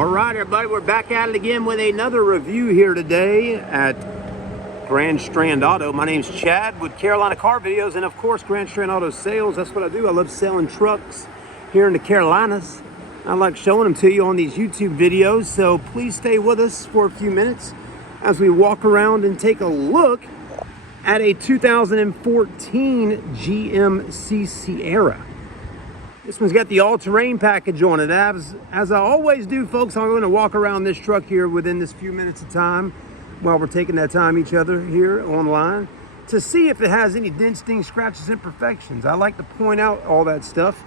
All right, everybody, we're back at it again with another review here today at Grand Strand Auto. My name's Chad with Carolina Car Videos, and of course, Grand Strand Auto Sales. That's what I do. I love selling trucks here in the Carolinas. I like showing them to you on these YouTube videos, so please stay with us for a few minutes as we walk around and take a look at a 2014 GMC Sierra. This one's got the all-terrain package on it. As I always do, folks, I'm going to walk around this truck here within this few minutes of time while we're taking that time each other here online to see if it has any dents, dings, scratches, imperfections. I like to point out all that stuff.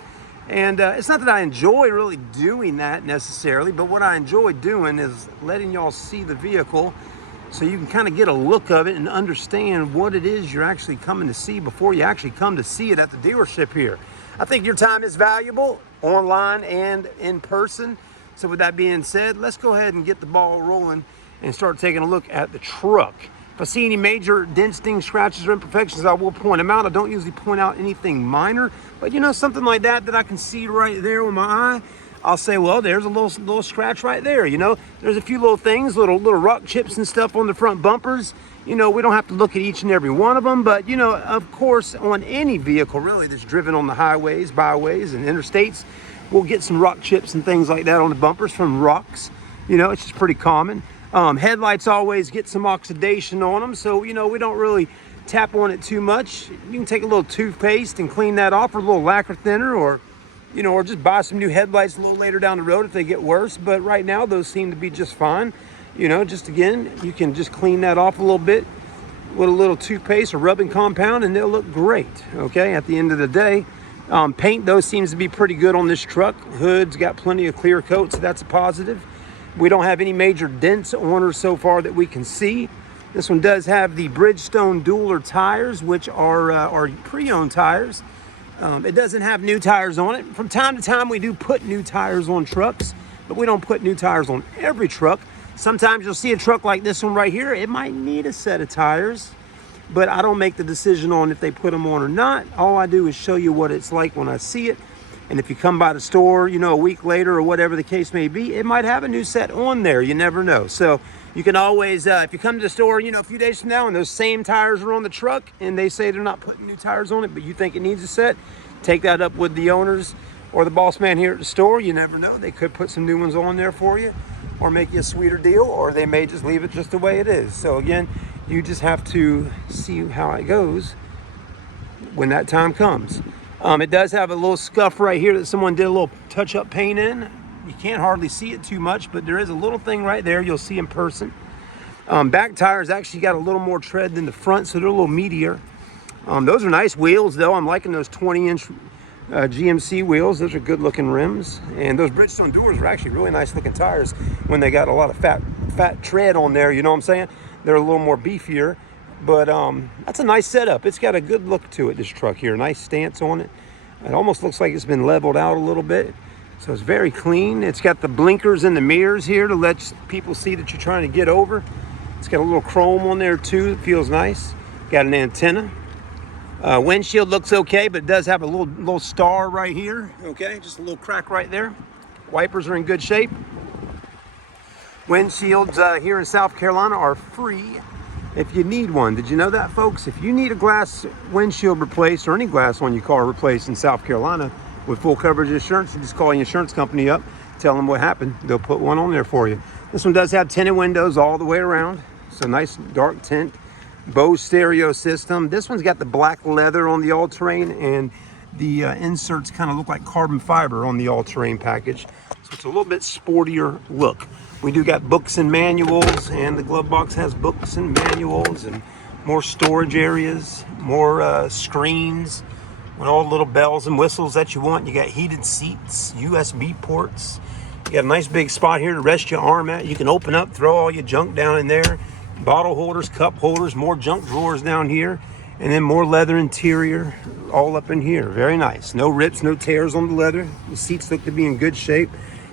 And it's not that I enjoy really doing that necessarily, but what I enjoy doing is letting y'all see the vehicle so you can kind of get a look of it and understand what it is you're actually coming to see before you actually come to see it at the dealership here. I think your time is valuable online and in person. So with that being said, let's go ahead and get the ball rolling and start taking a look at the truck. If I see any major dents, dings, scratches, or imperfections, I will point them out. I don't usually point out anything minor, but you know, something like that I can see right there with my eye, I'll say, well, there's a little scratch right there. You know, there's a few little things, little rock chips and stuff on the front bumpers. You know, we don't have to look at each and every one of them, but you know, of course, on any vehicle really that's driven on the highways, byways, and interstates, we'll get some rock chips and things like that on the bumpers from rocks. You know, it's just pretty common. Headlights always get some oxidation on them, so you know, we don't really tap on it too much. You can take a little toothpaste and clean that off, or a little lacquer thinner, or you know, or just buy some new headlights a little later down the road if they get worse. But right now, those seem to be just fine. You know, just again, you can just clean that off a little bit with a little toothpaste or rubbing compound and they'll look great, okay, at the end of the day. Paint, though, seems to be pretty good on this truck. Hood's got plenty of clear coat, so that's a positive. We don't have any major dents on her so far that we can see. This one does have the Bridgestone Dueler tires, which are pre-owned tires. It doesn't have new tires on it. From time to time, we do put new tires on trucks, but we don't put new tires on every truck. Sometimes you'll see a truck like this one right here. It might need a set of tires, but I don't make the decision on if they put them on or not. All I do is show you what it's like when I see it. And if you come by the store, you know, a week later or whatever the case may be, it might have a new set on there. You never know. So you can always, if you come to the store, you know, a few days from now and those same tires are on the truck and they say they're not putting new tires on it, but you think it needs a set, take that up with the owners or the boss man here at the store. You never know. They could put some new ones on there for you, or make you a sweeter deal, or they may just leave it just the way it is. So again, you just have to see how it goes when that time comes. It does have a little scuff right here that someone did a little touch-up paint in. You can't hardly see it too much, but there is a little thing right there you'll see in person. Back tires actually got a little more tread than the front, so they're a little meatier. Those are nice wheels, though. I'm liking those 20-inch GMC wheels. Those are good looking rims, and those Bridgestone Duelers are actually really nice looking tires when they got a lot of fat tread on there, you know what I'm saying? They're a little more beefier, but that's a nice setup. It's got a good look to it, this truck here. Nice stance on it. It almost looks like it's been leveled out a little bit, so it's very clean. It's got the blinkers and the mirrors here to let people see that you're trying to get over. It's got a little chrome on there too. It feels nice. Got an antenna. Windshield looks okay, but it does have a little star right here. Okay, just a little crack right there. Wipers are in good shape. Windshields here in South Carolina are free if you need one. Did you know that, folks? If you need a glass windshield replaced or any glass on your car replaced in South Carolina with full coverage insurance, you just call your insurance company up, tell them what happened. They'll put one on there for you. This one does have tinted windows all the way around. So nice dark tint. Bose stereo system. This one's got the black leather on the all-terrain, and the inserts kind of look like carbon fiber on the all-terrain package. So it's a little bit sportier look. We do got books and manuals, and the glove box has books and manuals and more storage areas, more screens with all the little bells and whistles that you want. You got heated seats, USB ports. You got a nice big spot here to rest your arm at. You can open up, throw all your junk down in there. Bottle holders, cup holders, more junk drawers down here, and then more leather interior all up in here. Very nice. No rips, no tears on the leather. The seats look to be in good shape.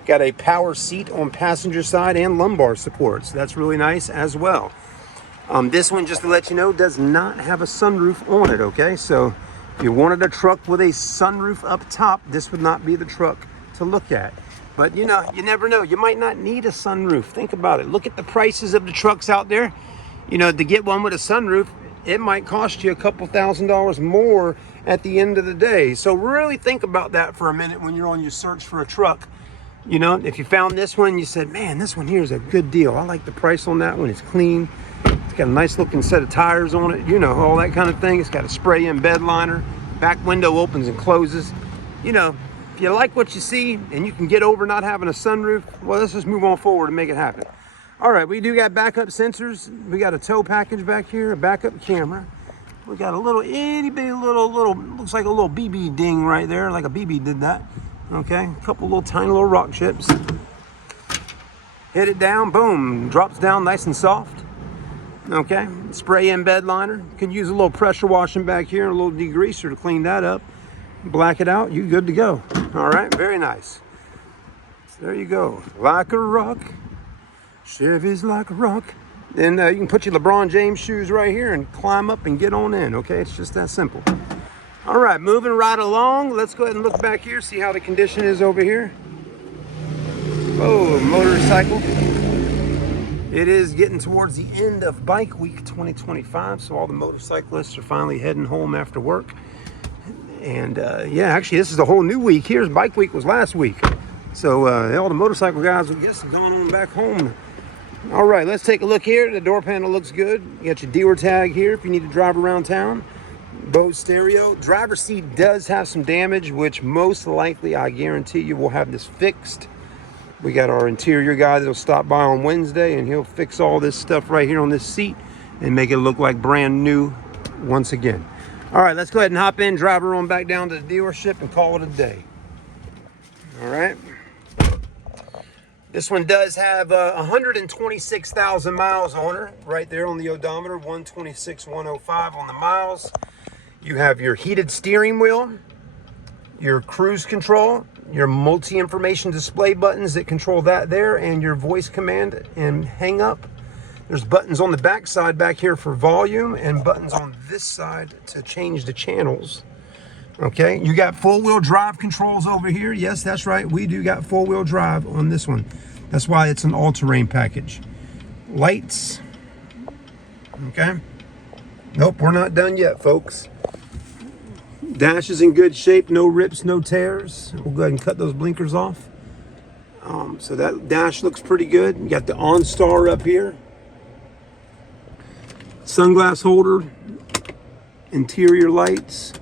Got a power seat on passenger side and lumbar support, so that's really nice as well. This one, just to let you know, does not have a sunroof on it, okay? So if you wanted a truck with a sunroof up top, this would not be the truck to look at. But you know, you never know. You might not need a sunroof. Think about it. Look at the prices of the trucks out there. You know, to get one with a sunroof, it might cost you a couple $1,000s more at the end of the day. So really think about that for a minute when you're on your search for a truck. You know, if you found this one, you said, man, this one here is a good deal. I like the price on that one. It's clean. It's got a nice looking set of tires on it. You know, all that kind of thing. It's got a spray-in bed liner. Back window opens and closes. You know, if you like what you see and you can get over not having a sunroof, well, let's just move on forward and make it happen. All right, we do got backup sensors. We got a tow package back here, a backup camera. We got a little itty bitty little, looks like a little BB ding right there, like a BB did that. Okay, a couple little tiny little rock chips. Hit it down, boom, drops down nice and soft. Okay, spray in bed liner. Can use a little pressure washing back here, a little degreaser to clean that up. Black it out, you good to go. All right, very nice. So there you go, like a rock. Chevy's like a rock. And you can put your LeBron James shoes right here and climb up and get on in, okay? It's just that simple. All right, moving right along. Let's go ahead and look back here, see how the condition is over here. Oh, motorcycle. It is getting towards the end of Bike Week 2025, so all the motorcyclists are finally heading home after work. And yeah, actually, this is a whole new week. Here's Bike Week was last week. So all the motorcycle guys, I guess, have gone on back home. All right, let's take a look here. The door panel looks good. You got your dealer tag here if you need to drive around town. Bose stereo. Driver's seat does have some damage, which most likely, I guarantee you, will have this fixed. We got our interior guy that'll stop by on Wednesday, and he'll fix all this stuff right here on this seat and make it look like brand new once again. All right, let's go ahead and hop in, drive her on back down to the dealership and call it a day. All right. This one does have 126,000 miles on her, right there on the odometer, 126,105 on the miles. You have your heated steering wheel, your cruise control, your multi-information display buttons that control that there, and your voice command and hang up. There's buttons on the back side back here for volume and buttons on this side to change the channels. Okay, you got four-wheel drive controls over here. Yes, that's right. We do got four-wheel drive on this one. That's why it's an all-terrain package. Lights. Okay. Nope, we're not done yet, folks. Dash is in good shape. No rips, no tears. We'll go ahead and cut those blinkers off. So that dash looks pretty good. You got the OnStar up here. Sunglass holder. Interior lights.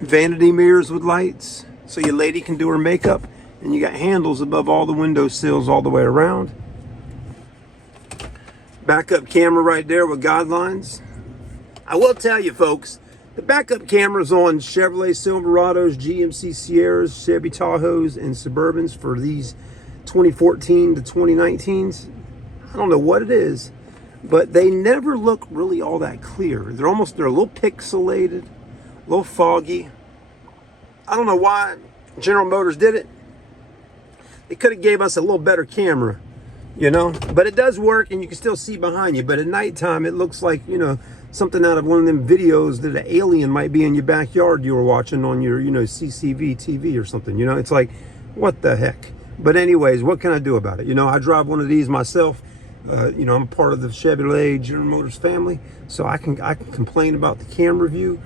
Vanity mirrors with lights, so your lady can do her makeup, and you got handles above all the window sills all the way around. Backup camera right there with guidelines. I will tell you, folks, the backup cameras on Chevrolet Silverados, GMC Sierras, Chevy Tahoes, and Suburbans for these 2014 to 2019s, I don't know what it is, but they never look really all that clear. They're a little pixelated, a little foggy. I don't know why General Motors did it. They could have gave us a little better camera, you know, but it does work and you can still see behind you. But at nighttime, it looks like, you know, something out of one of them videos that an alien might be in your backyard you were watching on your, you know, CCV TV or something. You know, it's like, what the heck? But anyways, what can I do about it? You know, I drive one of these myself. You know, I'm part of the Chevrolet General Motors family, so I can complain about the camera view,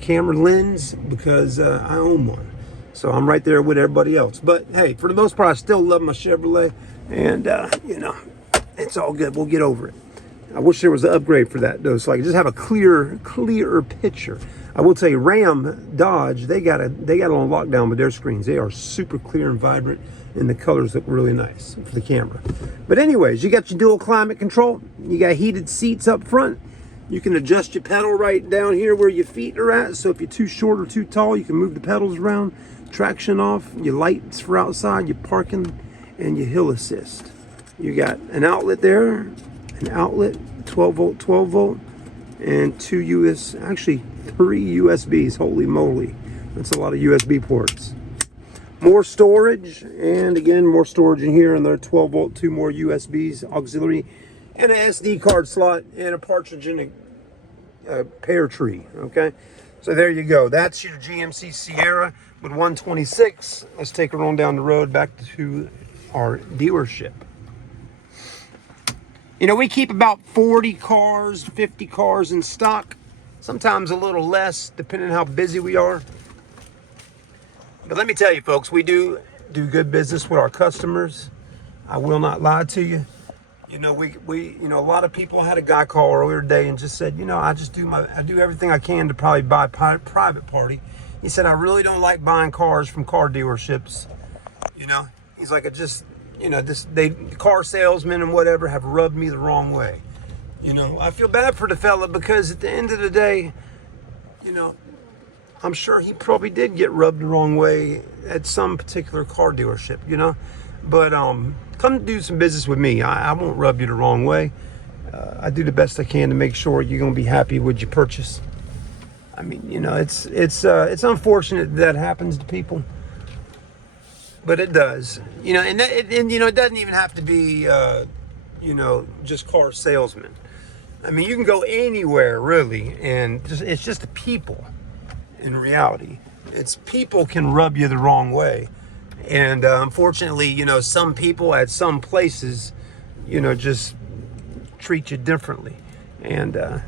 camera lens, because I own one. So I'm right there with everybody else. But hey, for the most part, I still love my Chevrolet, and you know, it's all good. We'll get over it. I wish there was an upgrade for that though, so I could just have a clearer picture. I will tell you, Ram, Dodge, they got it on lockdown with their screens. They are super clear and vibrant, and the colors look really nice for the camera. But anyways, you got your dual climate control. You got heated seats up front. You can adjust your pedal right down here where your feet are at. So if you're too short or too tall, you can move the pedals around. Traction off, your lights for outside, your parking, and your hill assist. You got an outlet there, an outlet, 12 volt, and three USBs, holy moly. That's a lot of USB ports. More storage, and again, more storage in here, and there are 12 volt, two more USBs, auxiliary, and an SD card slot, and a partridge in a pear tree, okay? So there you go. That's your GMC Sierra. with 126, let's take her on down the road back to our dealership. You know, we keep about 40 cars, 50 cars in stock, sometimes a little less, depending on how busy we are. But let me tell you, folks, we do good business with our customers. I will not lie to you. You know, a lot of people. Had a guy call earlier today and just said, you know, I do everything I can to probably buy private party. He said, I really don't like buying cars from car dealerships. You know, he's like, car salesmen and whatever have rubbed me the wrong way. You know, I feel bad for the fella because at the end of the day, you know, I'm sure he probably did get rubbed the wrong way at some particular car dealership, you know. But come do some business with me. I won't rub you the wrong way. I do the best I can to make sure you're going to be happy with your purchase. I mean, you know, it's unfortunate that happens to people, but it does. You know, and you know, it doesn't even have to be, you know, just car salesmen. I mean, you can go anywhere really, and it's just the people. In reality, it's people can rub you the wrong way, and unfortunately, you know, some people at some places, you know, just treat you differently. And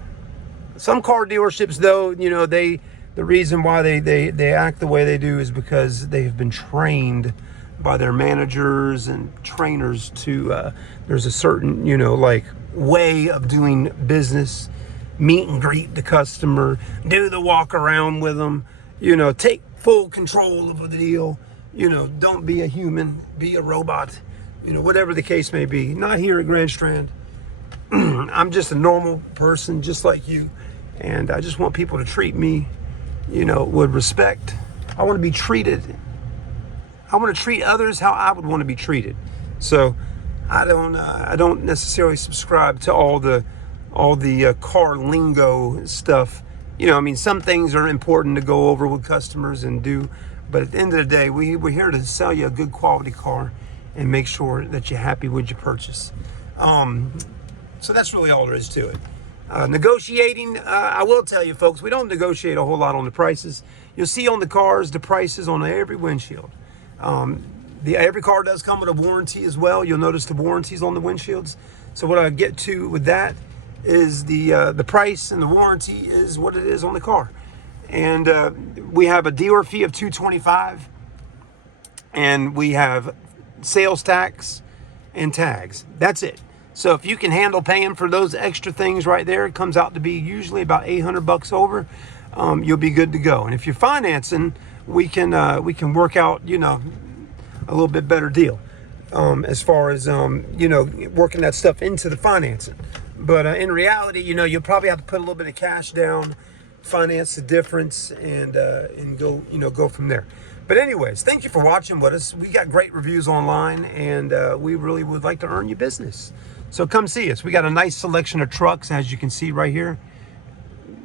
some car dealerships, though, you know, the reason why they act the way they do is because they've been trained by their managers and trainers to there's a certain, you know, like way of doing business. Meet and greet the customer, do the walk around with them, you know, take full control of the deal, you know, don't be a human, be a robot, you know, whatever the case may be. Not here at Grand Strand. I'm just a normal person just like you, and I just want people to treat me, you know, with respect. I want to be treated. I want to treat others how I would want to be treated. So I don't necessarily subscribe to all the car lingo stuff. You know, I mean, some things are important to go over with customers and do, but at the end of the day, we're here to sell you a good quality car and make sure that you're happy with your purchase. So that's really all there is to it. Negotiating, I will tell you, folks, we don't negotiate a whole lot on the prices. You'll see on the cars the prices on every windshield. Every car does come with a warranty as well. You'll notice the warranties on the windshields. So what I get to with that is the price, and the warranty is what it is on the car. And we have a dealer fee of $225, and we have sales tax and tags. That's it. So if you can handle paying for those extra things right there, it comes out to be usually about $800 over. You'll be good to go. And if you're financing, we can work out, you know, a little bit better deal as far as you know, working that stuff into the financing. But in reality, you know, you'll probably have to put a little bit of cash down, finance the difference, and go, you know, go from there. But anyways, thank you for watching with us. We got great reviews online, and we really would like to earn your business. So come see us. We got a nice selection of trucks, as you can see right here.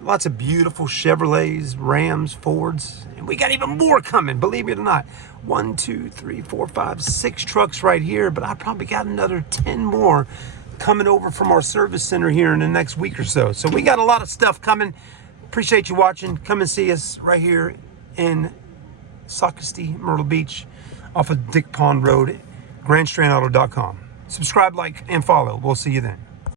Lots of beautiful Chevrolets, Rams, Fords, and we got even more coming, believe it or not. 1, 2, 3, 4, 5, 6 trucks right here, but I probably got another 10 more coming over from our service center here in the next week or so. So we got a lot of stuff coming. Appreciate you watching. Come and see us right here in Socastee, Myrtle Beach, off of Dick Pond Road, grandstrandauto.com. Subscribe, like, and follow. We'll see you then.